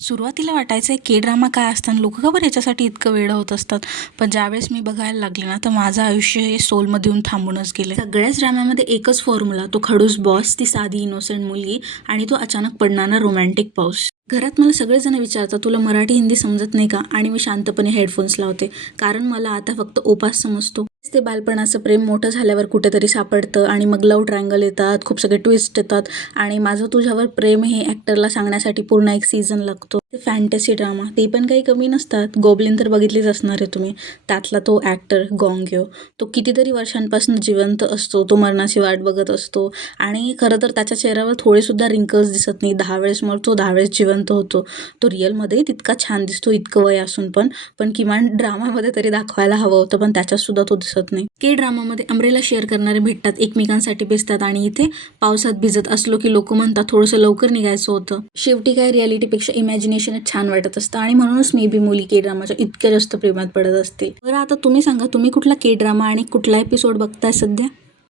सुरुवातीला वाटायचं के ड्रामा काय असतं आणि लोक का बरं याच्यासाठी इतकं वेडं होत असतात. पण ज्यावेळेस मी बघायला लागले ना, तर माझं आयुष्य हे सोलमध्ये येऊन थांबूनच गेले. सगळ्याच ड्रामामध्ये एकच फॉर्म्युला, तो खडूस बॉस, ती साधी इनोसेंट मुलगी आणि तो अचानक पडणारा रोमॅन्टिक पाऊस. घरात मला सगळेजण विचारतात, तुला मराठी हिंदी समजत नाही का? आणि मी शांतपणे हेडफोन्स लावते, कारण मला आता फक्त ओपास समजतो. ते बालपणाचं प्रेम मोठं झाल्यावर कुठेतरी सापडतं आणि मग लव्ह ट्रायंगल येतात, खूप सगळे ट्विस्ट येतात आणि माझं तुझ्यावर प्रेम हे ॲक्टरला सांगण्यासाठी पूर्ण एक सीझन लागतो. ते फॅन्टसी ड्रामा ते पण काही कमी नसतात. गोबलिन तर बघितलीच असणार आहे तुम्ही. त्यातला तो ॲक्टर गॉंग्यो, तो कितीतरी वर्षांपासून जिवंत असतो, तो मरणाची वाट बघत असतो आणि खरं तर त्याच्या चेहऱ्यावर थोडेसुद्धा रिंकल्स दिसत नाही. 10 वेळेस मरतो, 10 वेळेस जिवंत होतो. तो रिअलमध्ये तितका छान दिसतो, इतकं वय असून पण किमान ड्रामामध्ये तरी दाखवायला हवं होतं, पण त्याच्यातसुद्धा तो दिसत नाही. के ड्रामामध्ये अम्ब्रेला शेअर करणारे भेटतात, एकमेकांसाठी बेसतात आणि इथे पावसात भिजत असलो की लोक म्हणतात थोडंसं लवकर निघायचं होतं. शेवटी काय रिॲलिटीपेक्षा इमॅजिनेशनच छान वाटत असतं आणि म्हणूनच मे बी मुली के ड्रामाच्या इतक्या जास्त प्रेमात पडत असतील. बरं आता तुम्ही सांगा, तुम्ही कुठला के ड्रामा आणि कुठला एपिसोड बघताय सध्या?